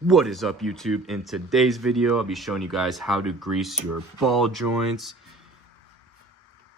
What is up, YouTube? In today's video, I'll be showing you guys how to grease your ball joints.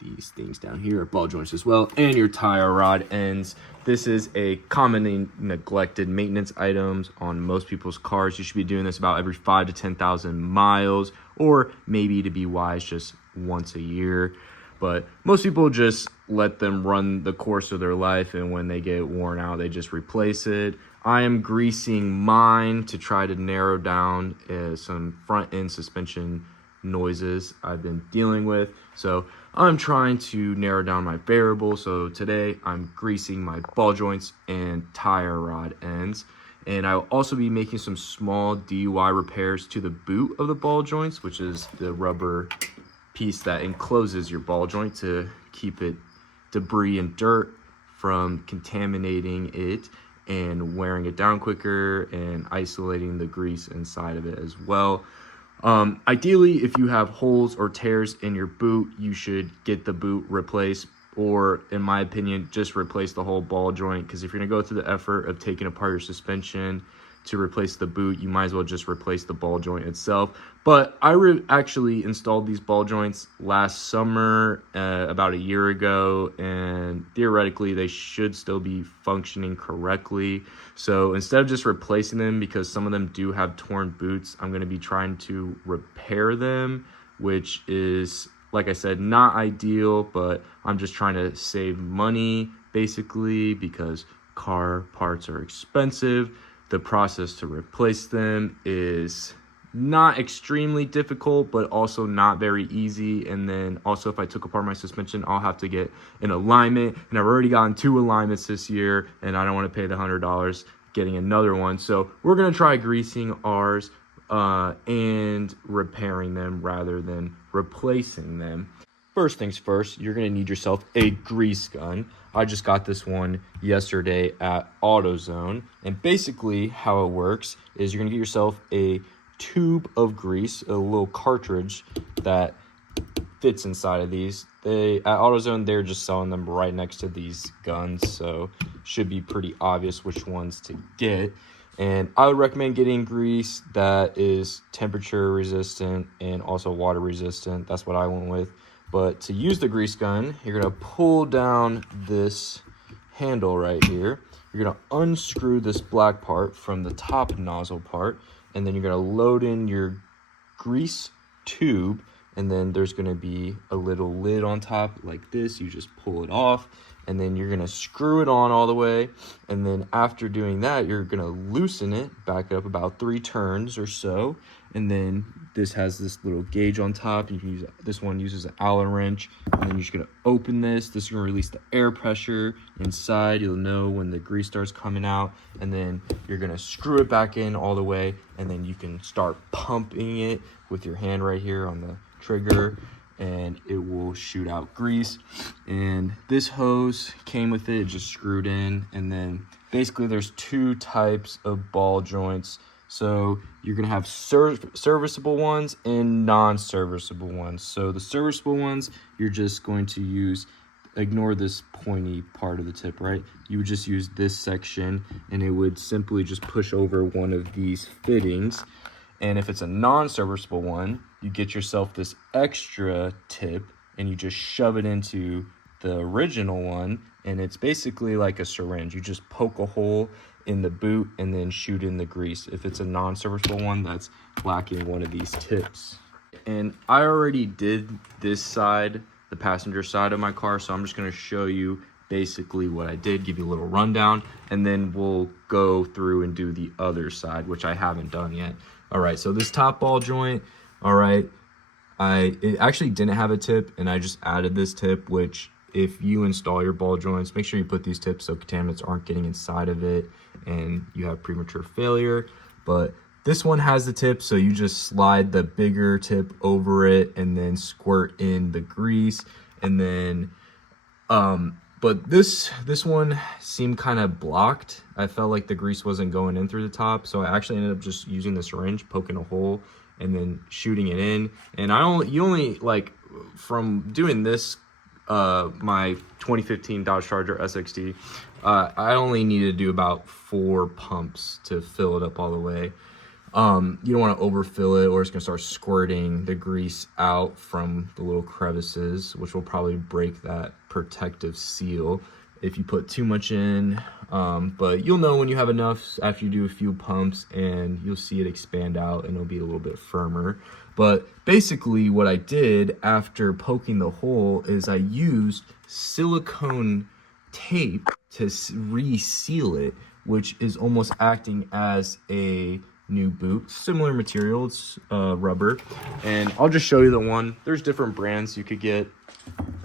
These things down here are ball joints as well, and your tire rod ends. This is a commonly neglected maintenance items on most people's cars. You should be doing this about every 5,000 to 10,000 miles, or maybe to be wise, just once a year. But most people just let them run the course of their life, and when they get worn out, they just replace it. I am greasing mine to try to narrow down some front end suspension noises I've been dealing with. So I'm trying to narrow down my variable. So today I'm greasing my ball joints and tire rod ends. And I'll also be making some small DIY repairs to the boot of the ball joints, which is the rubber piece that encloses your ball joint to keep it debris and dirt from contaminating it and wearing it down quicker and isolating the grease inside of it as well. Ideally, if you have holes or tears in your boot, you should get the boot replaced, or in my opinion, just replace the whole ball joint, because if you're gonna go through the effort of taking apart your suspension to replace the boot, you might as well just replace the ball joint itself. But I actually installed these ball joints last summer, about a year ago, and theoretically they should still be functioning correctly. So instead of just replacing them, because some of them do have torn boots, I'm going to be trying to repair them, which is, like I said, not ideal, but I'm just trying to save money basically, because car parts are expensive. The process to replace them is not extremely difficult, but also not very easy. And then also, if I took apart my suspension, I'll have to get an alignment, and I've already gotten 2 alignments this year, and I don't want to pay the $100 getting another one. So we're going to try greasing ours and repairing them rather than replacing them. First things first, you're going to need yourself a grease gun. I just got this one yesterday at AutoZone. And basically how it works is you're going to get yourself a tube of grease, a little cartridge that fits inside of these. At AutoZone, they're just selling them right next to these guns, so should be pretty obvious which ones to get. And I would recommend getting grease that is temperature resistant and also water resistant. That's what I went with. But to use the grease gun, you're going to pull down this handle right here. You're going to unscrew this black part from the top nozzle part, and then you're going to load in your grease tube, and then there's going to be a little lid on top like this. You just pull it off, and then you're going to screw it on all the way. And then after doing that, you're going to loosen it, back it up about 3 turns or so. And then this has this little gauge on top. You can use this one uses an Allen wrench. And then you're just going to open this. This is going to release the air pressure inside. You'll know when the grease starts coming out. And then you're going to screw it back in all the way. And then you can start pumping it with your hand right here on the trigger, and it will shoot out grease. And this hose came with it, just screwed in. And then basically there's 2 types of ball joints. So you're going to have serviceable ones and non-serviceable ones. So the serviceable ones, you're just going to ignore this pointy part of the tip, right? You would just use this section, and it would simply just push over one of these fittings. And if it's a non-serviceable one, you get yourself this extra tip, and you just shove it into the original one, and it's basically like a syringe. You just poke a hole in the boot and then shoot in the grease. If it's a non-serviceable one, that's lacking one of these tips. And I already did this side, the passenger side of my car, so I'm just going to show you basically what I did, give you a little rundown, and then we'll go through and do the other side, which I haven't done yet. All right, so this top ball joint, all right, it actually didn't have a tip, and I just added this tip, which if you install your ball joints, make sure you put these tips so contaminants aren't getting inside of it and you have premature failure. But this one has the tip, so you just slide the bigger tip over it and then squirt in the grease. And then but this one seemed kind of blocked. I felt like the grease wasn't going in through the top, so I actually ended up just using the syringe, poking a hole and then shooting it in. And you only like, from doing this, my 2015 Dodge Charger SXT, I only needed to do about 4 pumps to fill it up all the way. You don't want to overfill it or it's going to start squirting the grease out from the little crevices, which will probably break that protective seal if you put too much in. But you'll know when you have enough after you do a few pumps, and you'll see it expand out and it'll be a little bit firmer. But basically what I did after poking the hole is I used silicone tape to reseal it, which is almost acting as a new boot. Similar material, it's rubber. And I'll just show you the one. There's different brands you could get.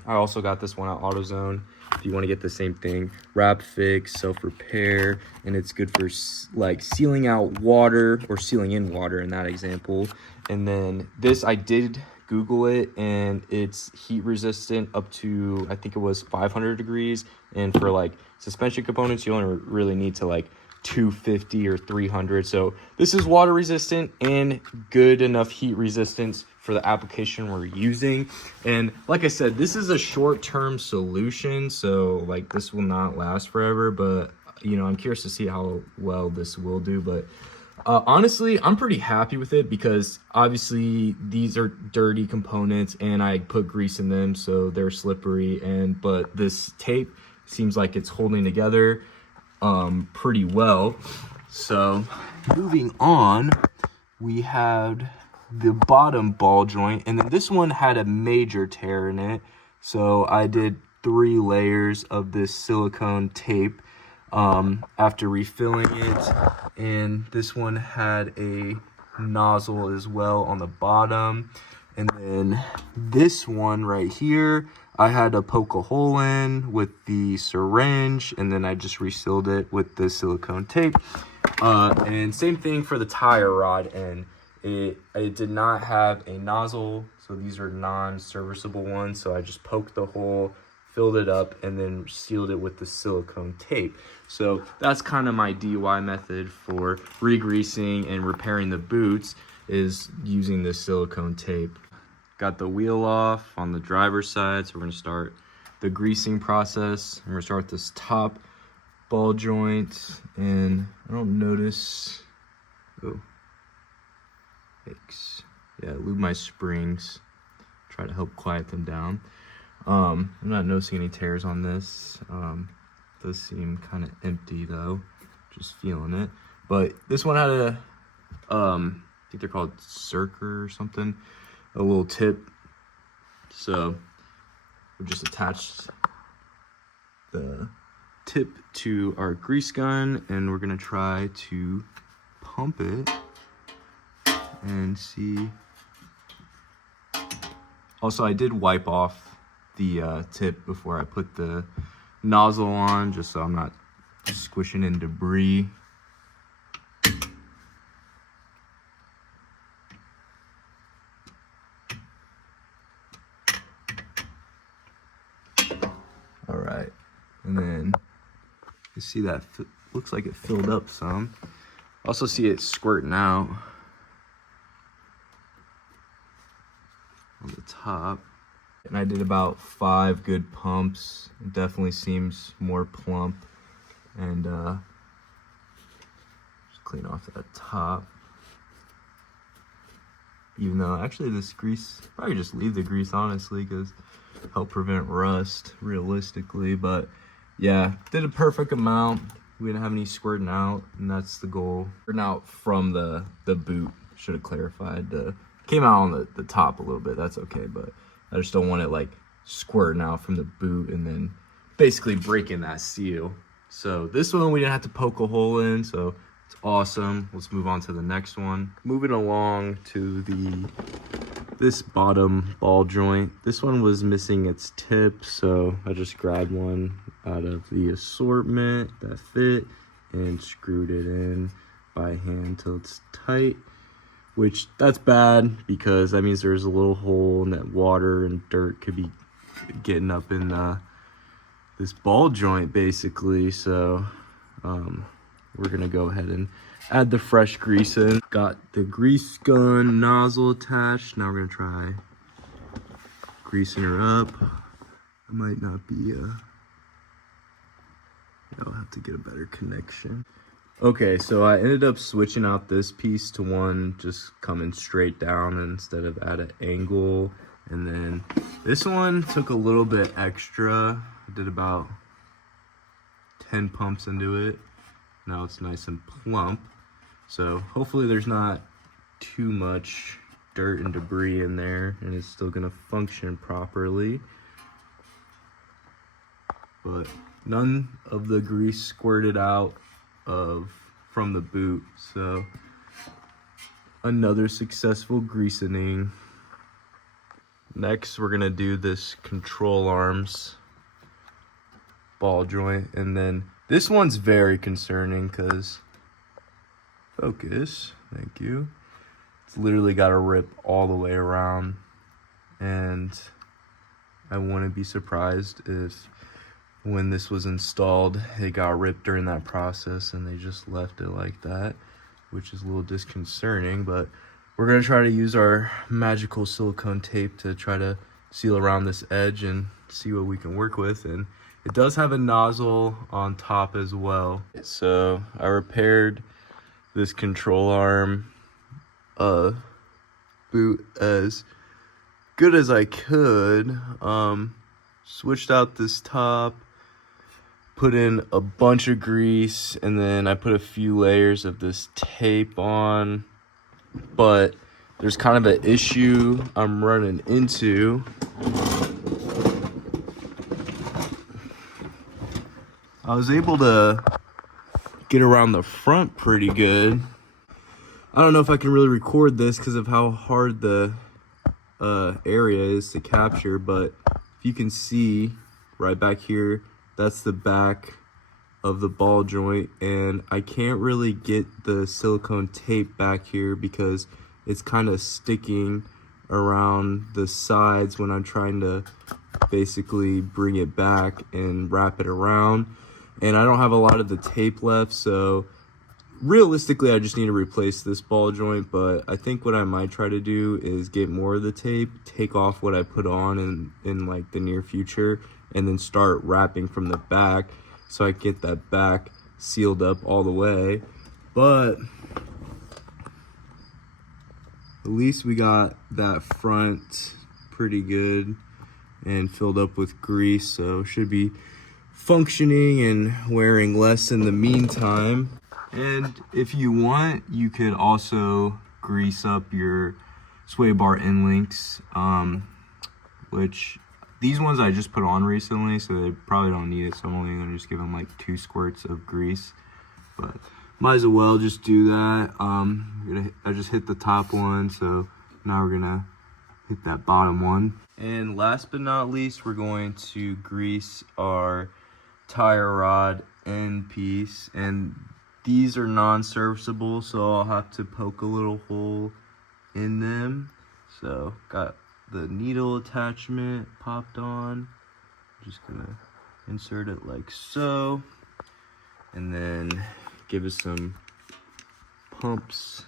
I also got this one at AutoZone if you want to get the same thing. Wrap Fix, self repair, and it's good for like sealing out water, or sealing in water in that example. And then this, I did Google it, and it's heat resistant up to, I think it was 500 degrees. And for like suspension components, you only really need to like 250 or 300. So this is water resistant and good enough heat resistance for the application we're using. And like I said, this is a short-term solution, so like this will not last forever, but you know, I'm curious to see how well this will do. But honestly, I'm pretty happy with it, because obviously these are dirty components and I put grease in them, so they're slippery. But this tape seems like it's holding together pretty well. So moving on, we had the bottom ball joint, and then this one had a major tear in it, so I did 3 layers of this silicone tape after refilling it. And this one had a nozzle as well on the bottom. And then this one right here, I had to poke a hole in with the syringe, and then I just resealed it with the silicone tape. And same thing for the tire rod end. It did not have a nozzle, so these are non-serviceable ones. So I just poked the hole, filled it up, and then sealed it with the silicone tape. So that's kind of my DIY method for re-greasing and repairing the boots, is using this silicone tape. Got the wheel off on the driver's side, so we're going to start the greasing process. I'm going to start this top ball joint, and I don't notice, oh, yikes. Yeah, lube my springs, try to help quiet them down. I'm not noticing any tears on this. Does seem kind of empty though, just feeling it. But this one had a, I think they're called Circer or something, a little tip. So we just attached the tip to our grease gun, and we're gonna try to pump it and see. Also, I did wipe off the tip before I put the nozzle on, just so I'm not squishing in debris. All right, and then you see that looks like it filled up some. Also see it squirting out on the top. And I did about 5 good pumps. It definitely seems more plump. And just clean off that top. Even though actually this grease, probably just leave the grease honestly, because help prevent rust realistically. But yeah, did a perfect amount. We didn't have any squirting out, and that's the goal. Squirting out from the boot, should have clarified. Came out on the top a little bit, that's okay, but I just don't want it like squirting out from the boot and then basically breaking that seal. So this one we didn't have to poke a hole in, so it's awesome. Let's move on to the next one. Moving along to this bottom ball joint. This one was missing its tip, so I just grabbed one out of the assortment that fit and screwed it in by hand till it's tight. Which, that's bad, because that means there's a little hole and that water and dirt could be getting up in this ball joint basically. So we're gonna go ahead and add the fresh grease in. Got the grease gun nozzle attached. Now we're gonna try greasing her up. I might not be I'll have to get a better connection. Okay, so I ended up switching out this piece to one just coming straight down instead of at an angle. And then this one took a little bit extra. I did about 10 pumps into it. Now it's nice and plump. So hopefully there's not too much dirt and debris in there and it's still gonna function properly. But none of the grease squirted out from the boot, so another successful greasening. Next we're gonna do this control arms ball joint, and then this one's very concerning because focus, thank you, it's literally got a rip all the way around, and I wouldn't be surprised if when this was installed it got ripped during that process and they just left it like that, which is a little disconcerting. But we're gonna try to use our magical silicone tape to try to seal around this edge and see what we can work with. And it does have a nozzle on top as well. So I repaired this control arm boot as good as I could. Switched out this top, put in a bunch of grease, and then I put a few layers of this tape on. But there's kind of an issue I'm running into. I was able to get around the front pretty good. I don't know if I can really record this because of how hard the area is to capture, but if you can see right back here, that's the back of the ball joint, and I can't really get the silicone tape back here because it's kind of sticking around the sides when I'm trying to basically bring it back and wrap it around. And I don't have a lot of the tape left, so realistically I just need to replace this ball joint. But I think what I might try to do is get more of the tape, take off what I put on in like the near future, and then start wrapping from the back so I get that back sealed up all the way. But at least we got that front pretty good and filled up with grease, so should be functioning and wearing less in the meantime. And if you want, you could also grease up your sway bar end links, which these ones I just put on recently, so they probably don't need it, so I'm only gonna just give them like 2 squirts of grease. But might as well just do that. I just hit the top one, so now we're gonna hit that bottom one. And last but not least, we're going to grease our tire rod end piece, and these are non-serviceable, so I'll have to poke a little hole in them. So got the needle attachment popped on, just gonna insert it like so, and then give it some pumps.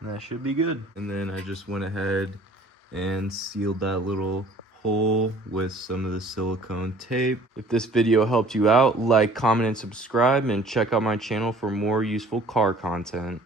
And that should be good. And then I just went ahead and sealed that little hole with some of the silicone tape. If this video helped you out, like, comment, and subscribe, and check out my channel for more useful car content.